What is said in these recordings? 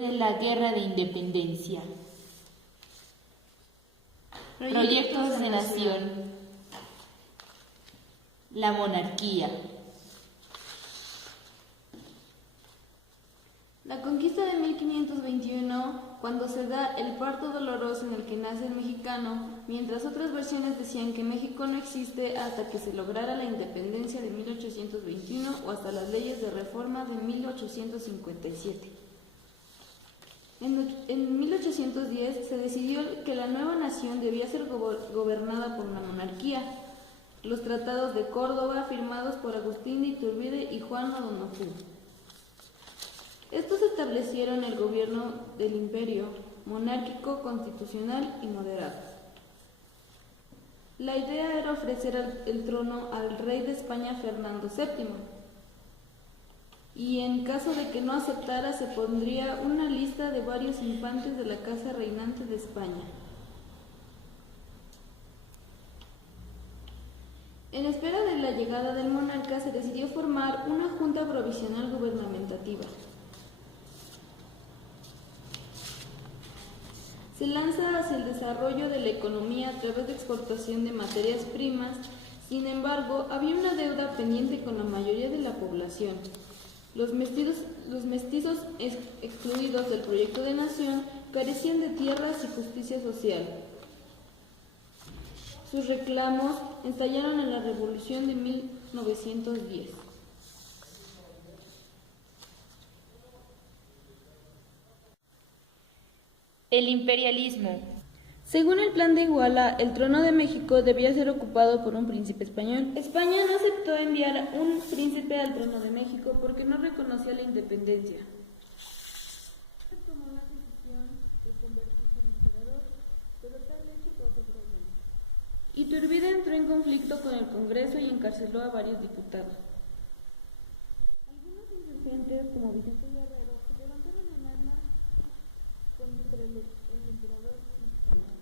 de la Guerra de Independencia. Proyectos de nación. La monarquía. La conquista de 1521, cuando se da el parto doloroso en el que nace el mexicano, mientras otras versiones decían que México no existe hasta que se lograra la independencia de 1821 o hasta las leyes de reforma de 1857. En 1810 se decidió que la nueva nación debía ser gobernada por una monarquía. Los tratados de Córdoba, firmados por Agustín de Iturbide y Juan O'Donoghue. Estos establecieron el gobierno del imperio, monárquico, constitucional y moderado. La idea era ofrecer el trono al rey de España Fernando VII, y en caso de que no aceptara se pondría una lista de varios infantes de la casa reinante de España. En espera de la llegada del monarca se decidió formar una junta provisional gubernamentativa. Se lanza hacia el desarrollo de la economía a través de exportación de materias primas. Sin embargo, había una deuda pendiente con la mayoría de la población. Los mestizos excluidos del proyecto de nación carecían de tierras y justicia social. Sus reclamos estallaron en la Revolución de 1910. El imperialismo. Según el Plan de Iguala, el trono de México debía ser ocupado por un príncipe español. España no aceptó enviar un príncipe al trono de México porque no reconocía la independencia. Tomó la decisión de convertirse en emperador, pero tal hecho causó problemas. Iturbide entró en conflicto con el Congreso y encarceló a varios diputados. Algunos insurgentes, como Vicente Guerrero, levantaron en armas contra el emperador mexicano.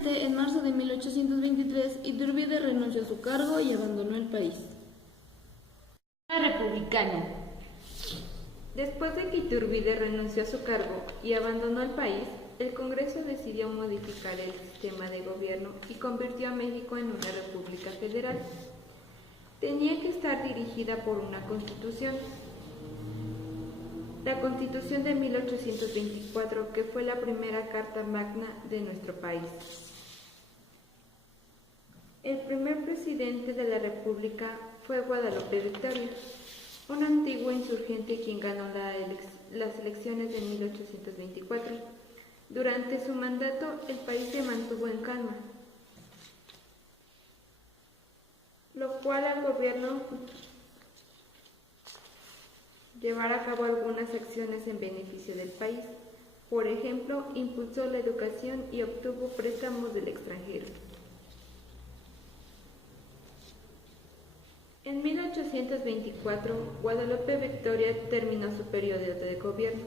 En marzo de 1823, Iturbide renunció a su cargo y abandonó el país. Republicano. Después de que Iturbide renunció a su cargo y abandonó el país, el Congreso decidió modificar el sistema de gobierno y convirtió a México en una república federal. Tenía que estar dirigida por una constitución. La Constitución de 1824, que fue la primera carta magna de nuestro país. El primer presidente de la República fue Guadalupe Victoria, un antiguo insurgente quien ganó las elecciones de 1824. Durante su mandato, el país se mantuvo en calma, lo cual al gobierno llevar a cabo algunas acciones en beneficio del país. Por ejemplo, impulsó la educación y obtuvo préstamos del extranjero. En 1824, Guadalupe Victoria terminó su periodo de gobierno.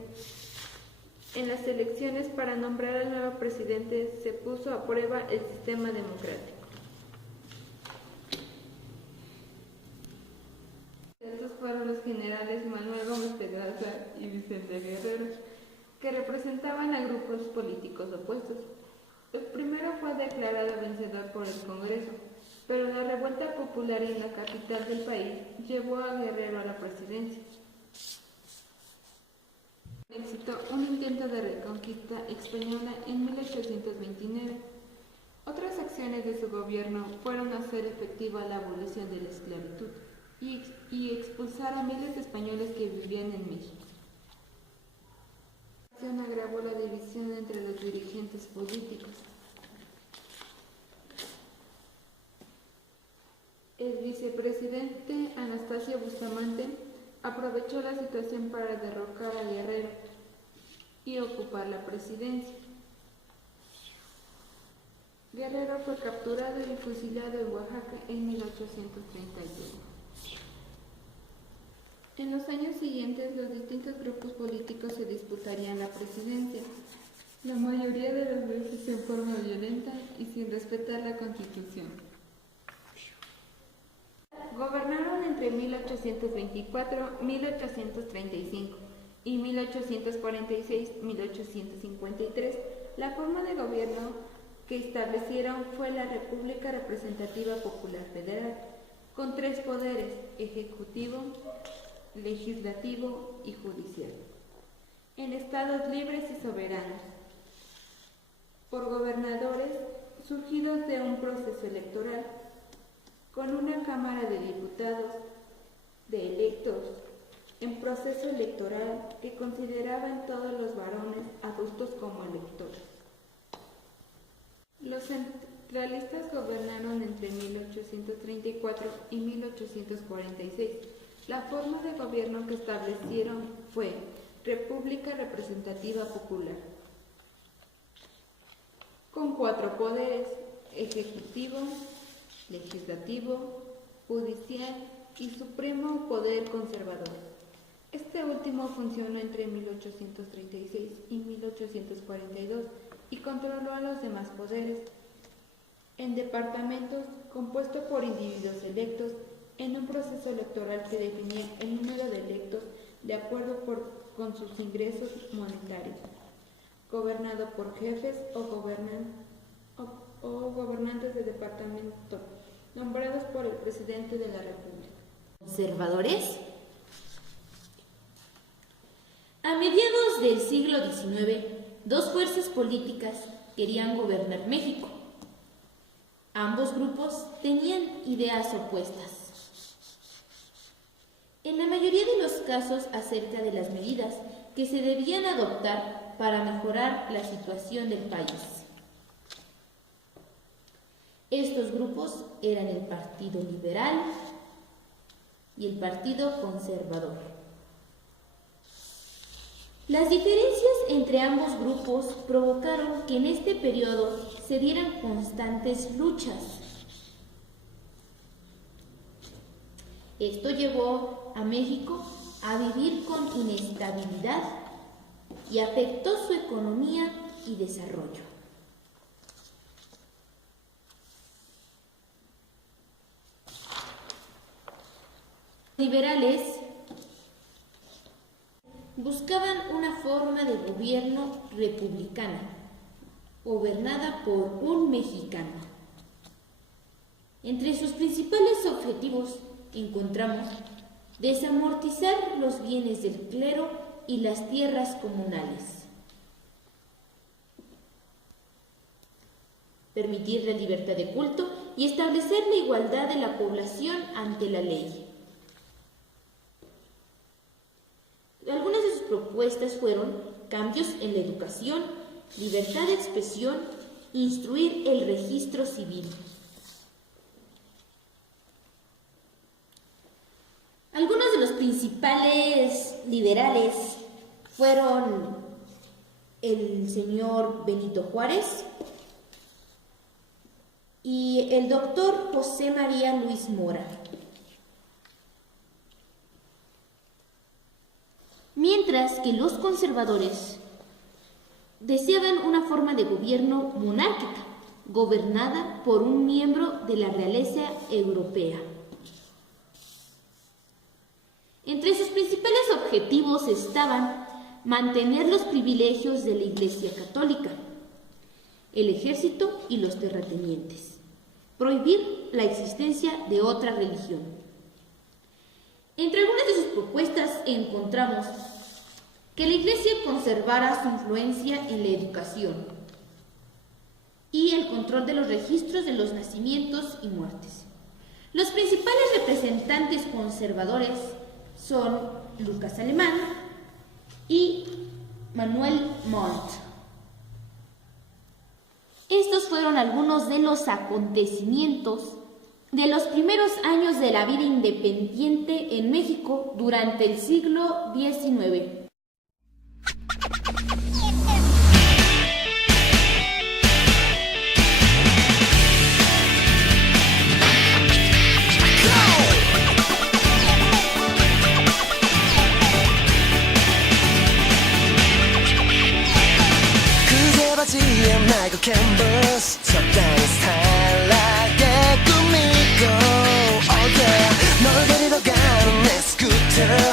En las elecciones para nombrar al nuevo presidente se puso a prueba el sistema democrático. Estos fueron los generales Manuel Gómez Pedraza y Vicente Guerrero, que representaban a grupos políticos opuestos. El primero fue declarado vencedor por el Congreso, pero la revuelta popular en la capital del país llevó a Guerrero a la presidencia. Éxito un intento de reconquista española en 1829. Otras acciones de su gobierno fueron hacer efectiva la abolición de la esclavitud y expulsar a miles de españoles que vivían en México. La acción agravó la división entre los dirigentes políticos. El vicepresidente Anastasio Bustamante aprovechó la situación para derrocar a Guerrero y ocupar la presidencia. Guerrero fue capturado y fusilado en Oaxaca en 1831. En los años siguientes, los distintos grupos políticos se disputarían la presidencia, la mayoría de las veces en forma violenta y sin respetar la Constitución. Gobernaron entre 1824 y 1835 y 1846-1853, la forma de gobierno que establecieron fue la República Representativa Popular Federal, con 3 poderes: ejecutivo, legislativo y judicial, en estados libres y soberanos, por gobernadores surgidos de un proceso electoral, con una Cámara de Diputados de electos en proceso electoral que consideraban todos los varones adultos como electores. Los centralistas gobernaron entre 1834 y 1846. La forma de gobierno que establecieron fue República Representativa Popular, con 4 poderes: ejecutivo, legislativo, judicial y supremo poder conservador. Este último funcionó entre 1836 y 1842 y controló a los demás poderes en departamentos compuestos por individuos electos en un proceso electoral que definía el número de electos de acuerdo con sus ingresos monetarios, gobernado por jefes o gobernantes de departamento nombrados por el presidente de la República. ¿Conservadores? A mediados del siglo XIX, 2 fuerzas políticas querían gobernar México. Ambos grupos tenían ideas opuestas. En la mayoría de los casos acerca de las medidas que se debían adoptar para mejorar la situación del país. Estos grupos eran el Partido Liberal y el Partido Conservador. Las diferencias entre ambos grupos provocaron que en este periodo se dieran constantes luchas. Esto llevó a México a vivir con inestabilidad y afectó su economía y desarrollo. Liberales buscaban una forma de gobierno republicana, gobernada por un mexicano. Entre sus principales objetivos encontramos desamortizar los bienes del clero y las tierras comunales, permitir la libertad de culto y establecer la igualdad de la población ante la ley. Algunas de sus propuestas fueron cambios en la educación, libertad de expresión, instruir el registro civil. Algunos de los principales liberales fueron el señor Benito Juárez y el doctor José María Luis Mora. Mientras que los conservadores deseaban una forma de gobierno monárquica, gobernada por un miembro de la realeza europea. Entre sus principales objetivos estaban mantener los privilegios de la Iglesia Católica, el ejército y los terratenientes, prohibir la existencia de otra religión. Entre algunas de sus propuestas encontramos que la Iglesia conservara su influencia en la educación y el control de los registros de los nacimientos y muertes. Los principales representantes conservadores son Lucas Alemán y Manuel Montt. Estos fueron algunos de los acontecimientos de los primeros años de la vida independiente en México durante el siglo XIX. Canvas, 적당히 스타일하게 꾸미고 all day 널 데리러 가는 내 스쿠터